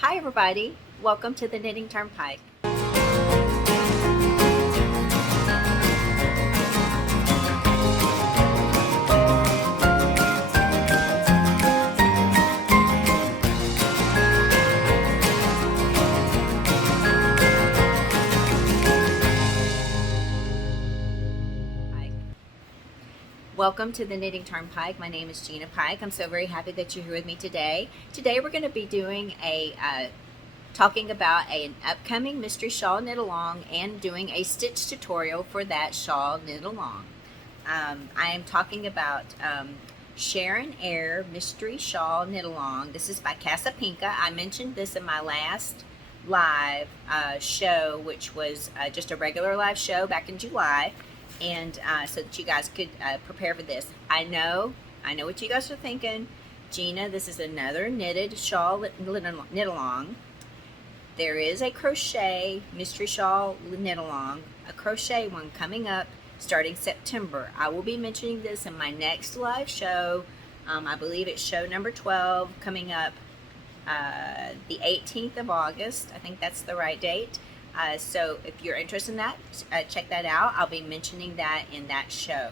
Hi everybody, welcome to the Knitting Turnpike. Welcome to the Knitting Turnpike. My name is Gina Pike. I'm so very happy that you're here with me today. Today we're going to be doing talking about an upcoming mystery shawl knit along and doing a stitch tutorial for that shawl knit along. I am talking about Sharon Air Mystery Shawl Knit Along. This is by Casapinka. I mentioned this in my last live show, which was just a regular live show back in July, and so that you guys could prepare for this. I know what you guys are thinking. Gina, this is another knitted shawl knit along. There is a crochet mystery shawl knit along, a crochet one coming up starting September. I will be mentioning this in my next live show. I believe it's show number 12 coming up the 18th of August. I think that's the right date. So if you're interested in that, check that out. I'll be mentioning that in that show.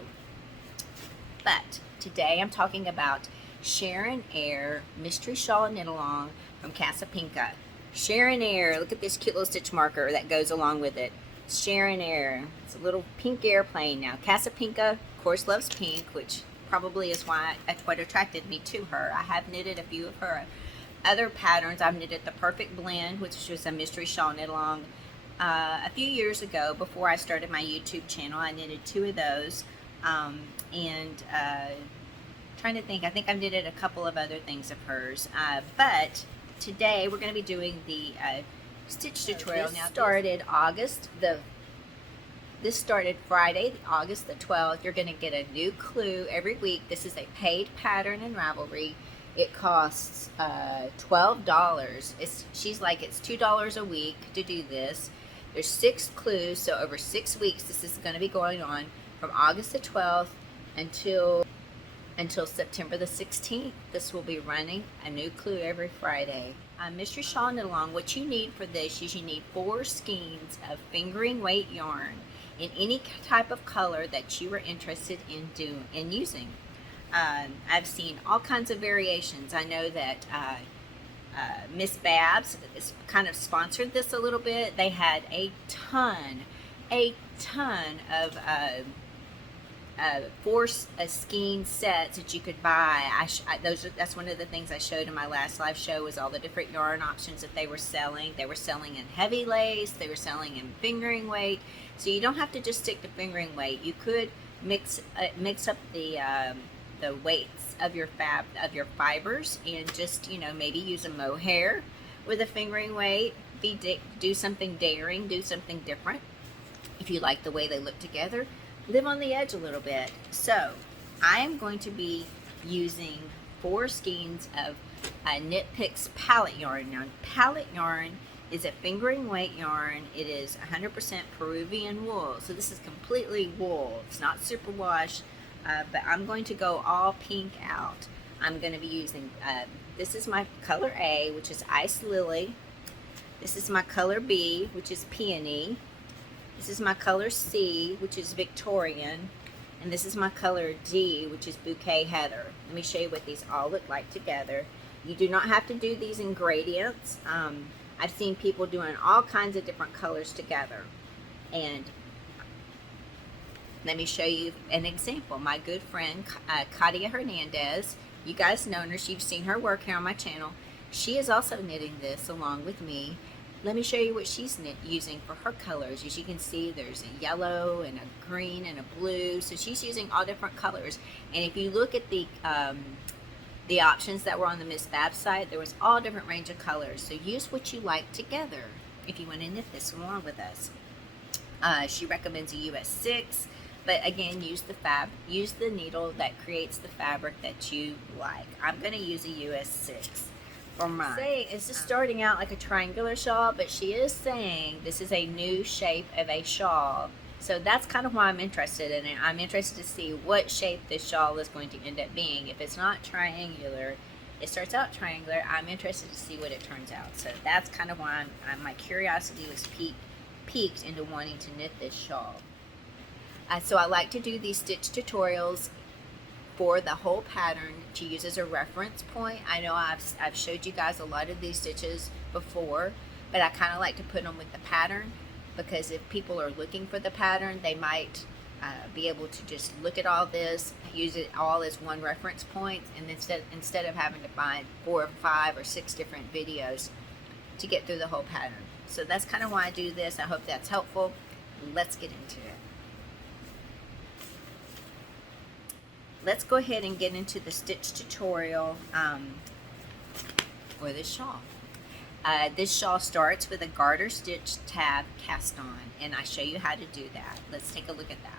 But today I'm talking about Sharon Air Mystery Shawl Knit Along from Casapinka. Sharon Air, look at this cute little stitch marker that goes along with it. Sharon Air, it's a little pink airplane now. Casapinka, of course, loves pink, which probably is what attracted me to her. I have knitted a few of her other patterns. I've knitted the Perfect Blend, which was a mystery shawl knit along a few years ago before I started my YouTube channel. I knitted 2 of those, and trying to think, I think I've knitted a couple of other things of hers, but today we're going to be doing the stitch tutorial. Now this started Friday, August the 12th. You're going to get a new clue every week. This is a paid pattern in Ravelry. It costs $12. She's like, it's $2 a week to do this. There's 6 clues, so over 6 weeks this is going to be going on from August the 12th until September the 16th. This will be running a new clue every Friday. Mystery Shawl Knit Along, what you need for this is you need 4 skeins of fingering weight yarn in any type of color that you are interested in using. I've seen all kinds of variations. I know that Miss Babs is kind of sponsored this a little bit. They had a ton of 4 skein sets that you could buy. That's one of the things I showed in my last live show, was all the different yarn options that they were selling. They were selling in heavy lace, they were selling in fingering weight, so you don't have to just stick to fingering weight. You could mix up the weights of your fibers, and just, you know, maybe use a mohair with a fingering weight. Do something daring, do something different. If you like the way they look together, live on the edge a little bit. So I am going to be using 4 skeins of Knit Picks palette yarn. Now, palette yarn is a fingering weight yarn. It is 100% Peruvian wool, so this is completely wool. It's not superwash. But I'm going to go all pink out. I'm going to be using, this is my color A, which is Ice Lily. This is my color B, which is Peony. This is my color C, which is Victorian. And this is my color D, which is Bouquet Heather. Let me show you what these all look like together. You do not have to do these in gradients. I've seen people doing all kinds of different colors together. And let me show you an example. My good friend, Katia Hernandez, you guys know her. You've seen her work here on my channel. She is also knitting this along with me. Let me show you what she's using for her colors. As you can see, there's a yellow and a green and a blue. So she's using all different colors. And if you look at the options that were on the Miss Babs site, there was all different range of colors. So use what you like together if you want to knit this along with us. She recommends a US 6. But again, use the needle that creates the fabric that you like. I'm going to use a US 6 for mine. It's just starting out like a triangular shawl, but she is saying this is a new shape of a shawl. So that's kind of why I'm interested in it. I'm interested to see what shape this shawl is going to end up being. If it's not triangular, It starts out triangular. I'm interested to see what it turns out. So that's kind of why my curiosity was piqued into wanting to knit this shawl. So I like to do these stitch tutorials for the whole pattern to use as a reference point. I know I've showed you guys a lot of these stitches before, but I kind of like to put them with the pattern, because if people are looking for the pattern, they might be able to just look at all this, use it all as one reference point, and instead of having to find 4 or 5 or 6 different videos to get through the whole pattern. So that's kind of why I do this. I hope that's helpful. Let's get into it. Let's go ahead and get into the stitch tutorial for this shawl. This shawl starts with a garter stitch tab cast on, and I show you how to do that. Let's take a look at that.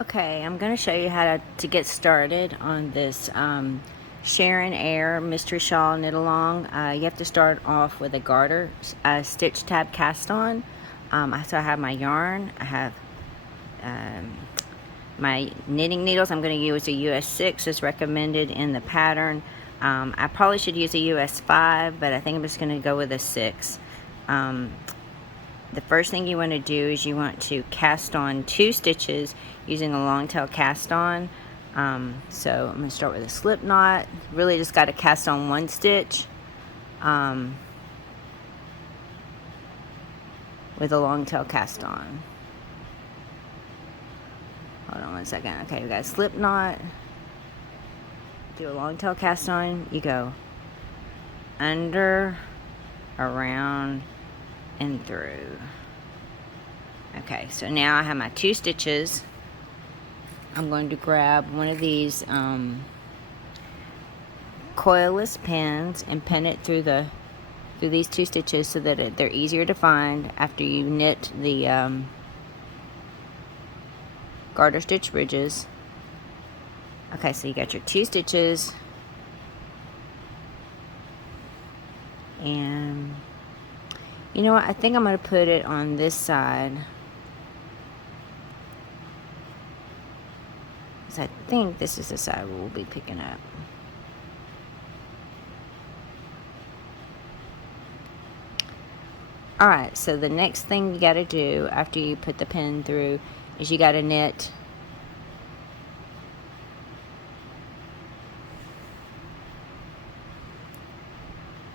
Okay, I'm going to show you how to get started on this Sharon Air Mystery Shawl knit along. You have to start off with a garter stitch tab cast on. So I have my yarn, I have my knitting needles. I'm going to use a US 6 as recommended in the pattern. I probably should use a US 5, but I think I'm just going to go with a 6. The first thing you want to do is you want to cast on 2 stitches using a long tail cast on. So I'm going to start with a slip knot. Really just got to cast on 1 stitch with a long tail cast on. Hold on 1 second. Okay, we got a slip knot. Do a long tail cast on. You go under, around, and through. Okay, so now I have my 2 stitches. I'm going to grab one of these coilless pins and pin it through these 2 stitches so that they're easier to find after you knit the garter stitch ridges. Okay, so you got your 2 stitches, and you know what, I think I'm going to put it on this side, because I think this is the side we'll be picking up. Alright, so the next thing you got to do after you put the pin through is you got to knit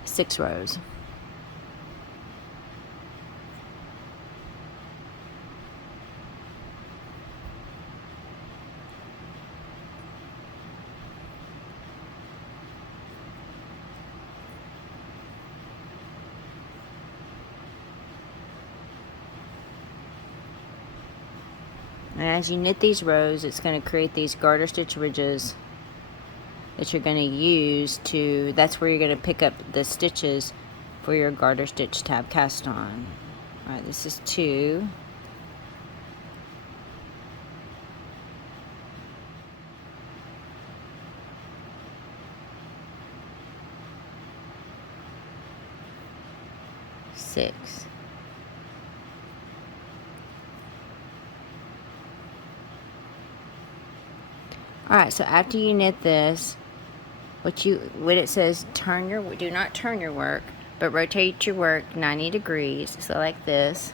6 rows. And as you knit these rows, it's going to create these garter stitch ridges that you're going to use to, that's where you're going to pick up the stitches for your garter stitch tab cast on. Alright, this is 2. Six. Alright, so after you knit this, what it says, do not turn your work, but rotate your work 90 degrees, so like this,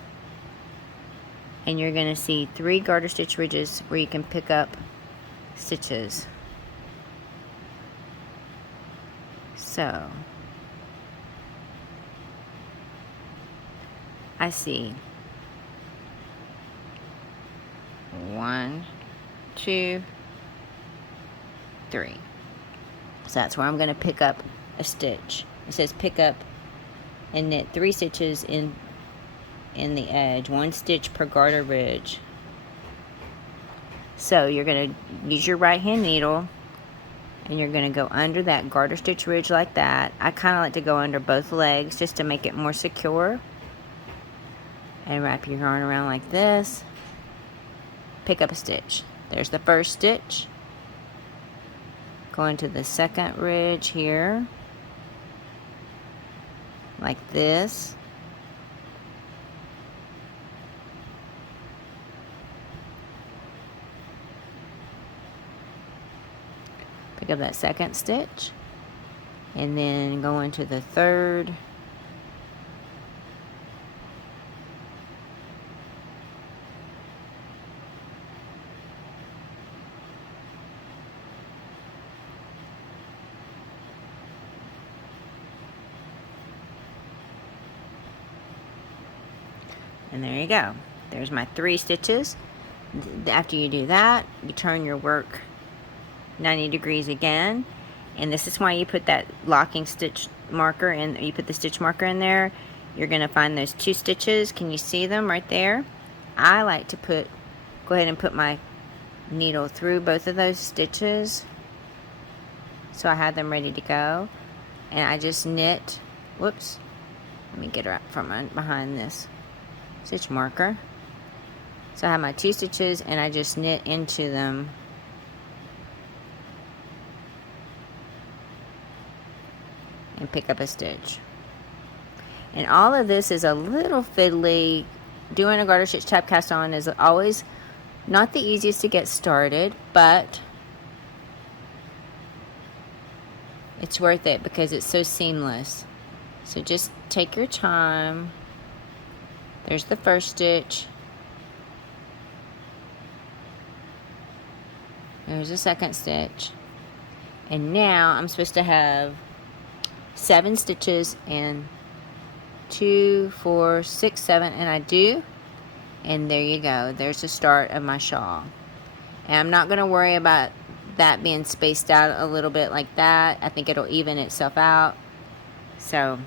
and you're going to see 3 garter stitch ridges where you can pick up stitches. So I see 1, 2, 3. So that's where I'm going to pick up a stitch. It says pick up and knit 3 stitches in the edge, 1 stitch per garter ridge. So you're going to use your right hand needle and you're going to go under that garter stitch ridge like that. I kind of like to go under both legs just to make it more secure. And wrap your yarn around like this. Pick up a stitch. There's the first stitch. Go into the second ridge here, like this. Pick up that second stitch. and then go into the third. And there you go. There's my 3 stitches. After you do that, you turn your work 90 degrees again. And this is why you put that locking stitch marker in. You put the stitch marker in there. You're going to find those 2 stitches. Can you see them right there? I like to go ahead and put my needle through both of those stitches, so I have them ready to go. And I just knit. Whoops. Let me get her up from behind this stitch marker. So I have my 2 stitches and I just knit into them. And pick up a stitch. And all of this is a little fiddly. Doing a garter stitch tab cast on is always not the easiest to get started, but it's worth it because it's so seamless. So just take your time. There's the first stitch. There's the second stitch. And now I'm supposed to have 7 stitches, and 2, 4, 6, 7, and I do. And there you go. There's the start of my shawl. And I'm not going to worry about that being spaced out a little bit like that. I think it'll even itself out. So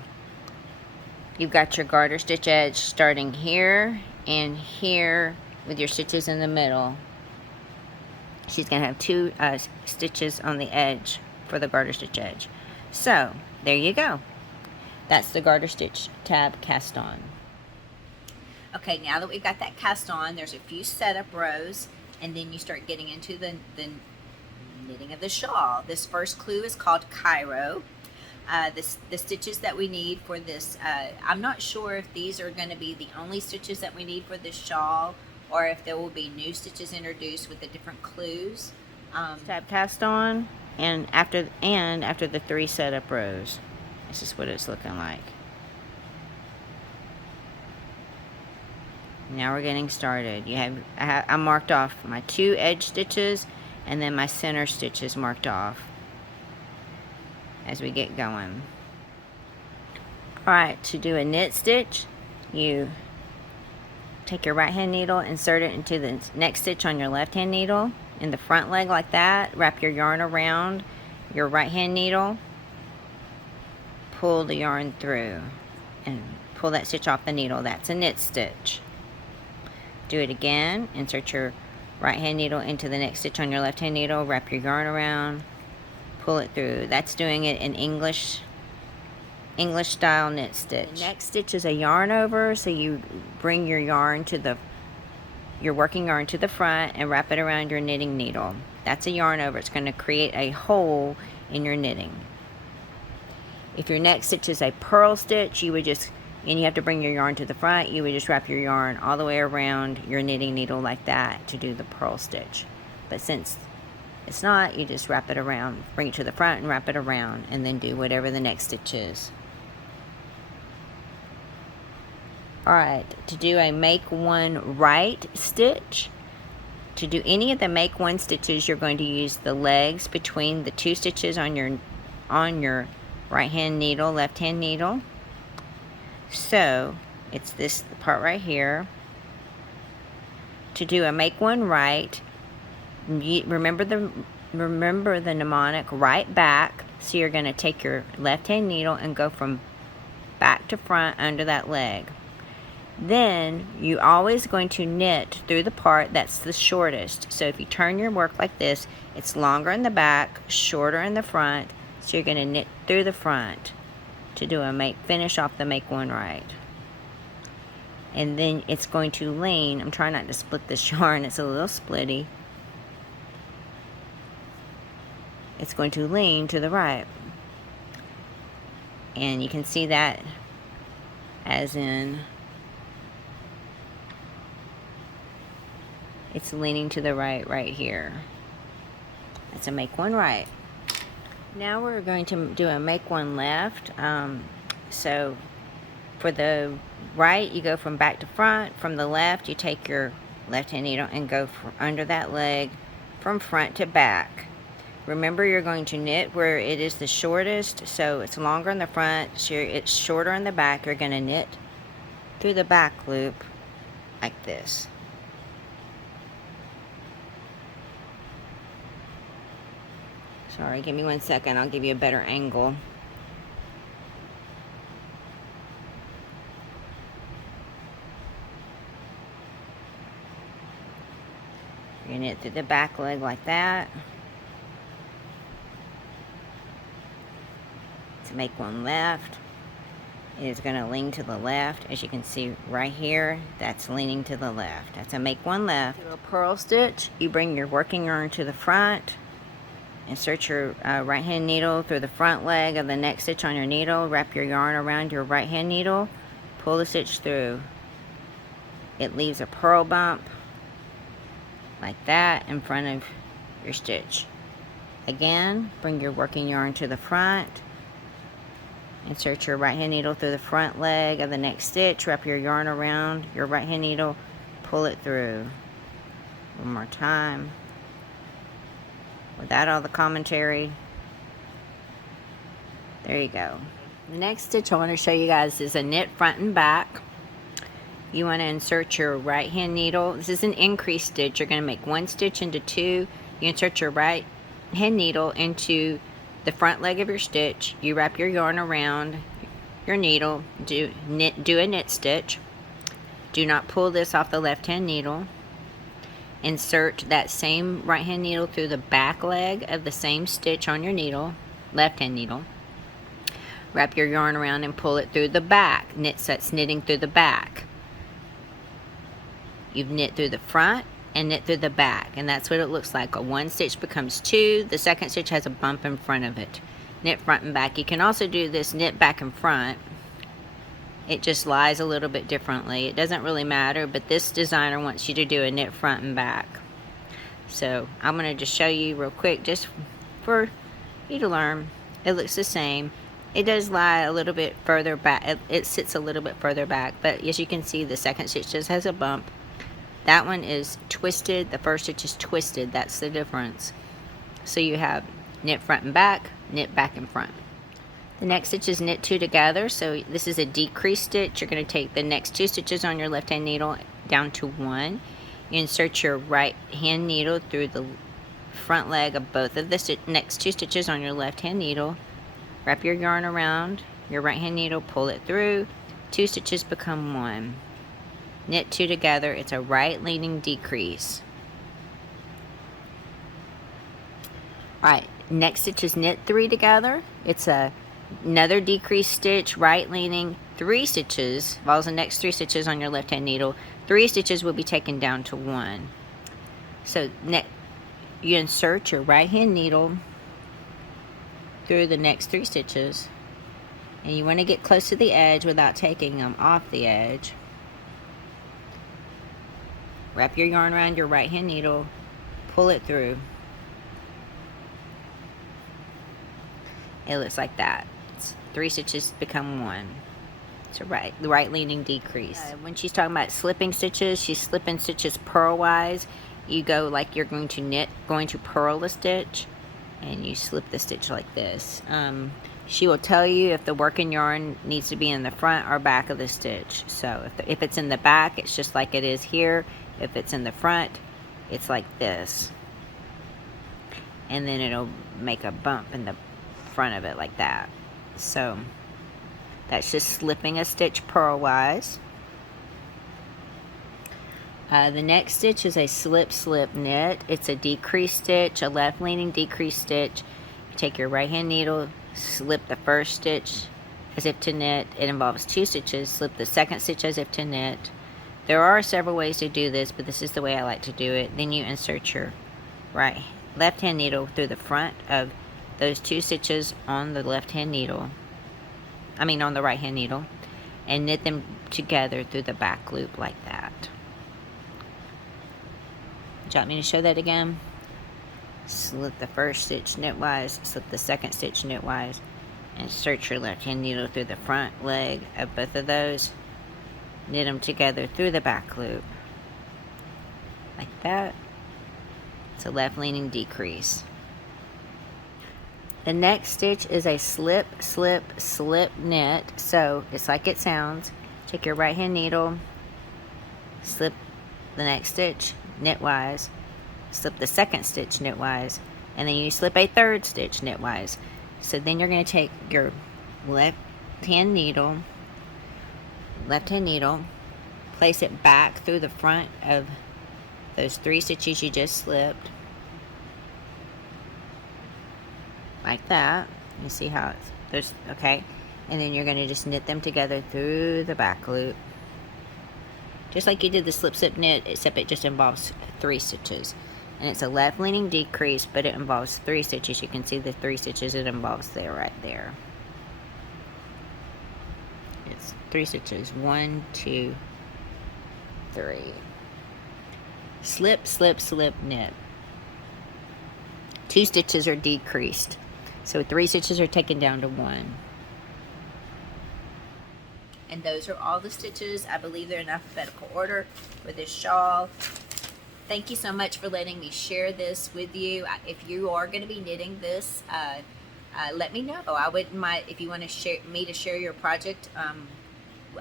you've got your garter stitch edge starting here and here with your stitches in the middle. She's going to have 2 stitches on the edge for the garter stitch edge. So there you go. That's the garter stitch tab cast on. Okay, now that we've got that cast on, there's a few setup rows, and then you start getting into the knitting of the shawl. This first clue is called Cairo. The stitches that we need for this, I'm not sure if these are going to be the only stitches that we need for this shawl, or if there will be new stitches introduced with the different clues. Tab cast on, and after the 3 setup rows. This is what it's looking like. Now we're getting started. I marked off my 2 edge stitches and then my center stitches marked off as we get going. Alright, to do a knit stitch, you take your right hand needle, insert it into the next stitch on your left hand needle in the front leg like that, wrap your yarn around your right hand needle, pull the yarn through and pull that stitch off the needle. That's a knit stitch. Do it again, insert your right hand needle into the next stitch on your left hand needle, wrap your yarn around, pull it through. That's doing it in English style knit stitch. The next stitch is a yarn over, so you bring your yarn to your working yarn to the front and wrap it around your knitting needle. That's a yarn over. It's going to create a hole in your knitting. If your next stitch is a purl stitch, you would just, and you have to bring your yarn to the front, you would just wrap your yarn all the way around your knitting needle like that to do the purl stitch. But since it's not, you just wrap it around, bring it to the front and wrap it around, and then do whatever the next stitch is. Alright, to do a make one right stitch, to do any of the make one stitches, you're going to use the legs between the 2 stitches on your right hand needle, left hand needle. So it's this part right here. To do a make one right, remember the mnemonic right back. So you're going to take your left hand needle and go from back to front under that leg. Then you're always going to knit through the part that's the shortest. So if you turn your work like this, it's longer in the back, shorter in the front. So you're going to knit through the front to do a finish off the make one right. And then it's going to lean. I'm trying not to split this yarn, it's a little splitty. It's going to lean to the right. And you can see that as in it's leaning to the right here. That's a make one right. Now we're going to do a make one left. So for the right, you go from back to front. From the left, you take your left hand needle and go under that leg from front to back. Remember, you're going to knit where it is the shortest, so it's longer in the front, so it's shorter in the back. You're going to knit through the back loop like this. Sorry, give me 1 second, I'll give you a better angle. You knit through the back leg like that. To make one left, it is going to lean to the left. As you can see right here, that's leaning to the left. That's a make one left. Do a purl stitch. You bring your working yarn to the front. Insert your right hand needle through the front leg of the next stitch on your needle. Wrap your yarn around your right hand needle. Pull the stitch through. It leaves a purl bump like that in front of your stitch. Again, bring your working yarn to the front. Insert your right hand needle through the front leg of the next stitch. Wrap your yarn around your right hand needle. Pull it through. One more time. Without all the commentary. There you go. The next stitch I want to show you guys is a knit front and back. You want to insert your right hand needle. This is an increase stitch. You're going to make one stitch into two. You insert your right hand needle into the front leg of your stitch. You wrap your yarn around your needle. Do a knit stitch. Do not pull this off the left hand needle. Insert that same right hand needle through the back leg of the same stitch on your needle, left hand needle. Wrap your yarn around and pull it through the back. That's knitting through the back. You've knit through the front and knit through the back, and that's what it looks like. A one stitch becomes two. The second stitch has a bump in front of it. Knit front and back. You can also do this knit back and front. It just lies a little bit differently. It doesn't really matter, but this designer wants you to do a knit front and back. So I'm going to just show you real quick just for you to learn. It looks the same. It does lie a little bit further back. It sits a little bit further back, but as you can see, the second stitch just has a bump. That one is twisted. The first stitch is twisted. That's the difference. So you have knit front and back, knit back and front. The next stitch is knit two together. So this is a decrease stitch. You're going to take the next two stitches on your left hand needle down to one. You insert your right hand needle through the front leg of both of the next two stitches on your left hand needle. Wrap your yarn around your right hand needle, pull it through. Two stitches become one. Knit two together. It's a right leaning decrease. Alright, next stitch is knit three together. It's another decrease stitch, right leaning, three stitches. Follows the next three stitches on your left hand needle. Three stitches will be taken down to one. So you insert your right hand needle through the next three stitches, and you want to get close to the edge without taking them off the edge. Wrap your yarn around your right hand needle, pull it through. It looks like that. Three stitches become one. It's the right leaning decrease. When she's talking about slipping stitches, she's slipping stitches purlwise. You go like you're going to purl a stitch, and you slip the stitch like this. She will tell you if the working yarn needs to be in the front or back of the stitch. So if it's in the back, it's just like it is here. If it's in the front, it's like this. And then it'll make a bump in the front of it like that. So that's just slipping a stitch purlwise. The next stitch is a slip knit. It's a decrease stitch, a left leaning decrease stitch. You take your right hand needle, slip the first stitch as if to knit. It involves two stitches. Slip the second stitch as if to knit. There are several ways to do this, but this is the way I like to do it. Then you insert your left hand needle through the front of those two stitches on the left hand needle. On the right hand needle, and knit them together through the back loop like that. Do you want me to show that again? slip the first stitch knitwise, slip the second stitch knitwise, insert your left hand needle through the front leg of both of those, knit them together through the back loop like that. It's a left leaning decrease. The next stitch is a slip, slip, slip knit. So it's like it sounds. Take your right hand needle, slip the next stitch knitwise, slip the second stitch knitwise, and then you slip a third stitch knitwise. So then you're going to take your left hand needle, place it back through the front of those 3 stitches you just slipped, like that. You see how it's, there's, okay, and then you're going to just knit them together through the back loop, just like you did the slip slip knit, except it just involves 3 stitches, and it's a left leaning decrease, but it involves 3 stitches. You can see the 3 stitches it involves there, right there. It's 3 stitches, 1, 2, 3. Slip, slip, slip, knit. 2 stitches are decreased, so 3 stitches are taken down to 1. And those are all the stitches. I believe they're in alphabetical order for this shawl. Thank you so much for letting me share this with you. If you are going to be knitting this, let me know. I wouldn't mind if you want to share your project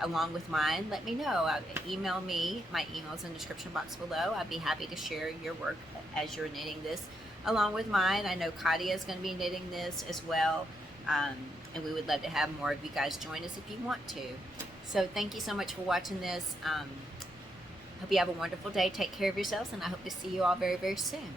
along with mine. Let me know. Email me. My email's in the description box below. I'd be happy to share your work as you're knitting this along with mine. I know Katia is going to be knitting this as well, and we would love to have more of you guys join us if you want to. So thank you so much for watching this. Hope you have a wonderful day. Take care of yourselves, and I hope to see you all very, very soon.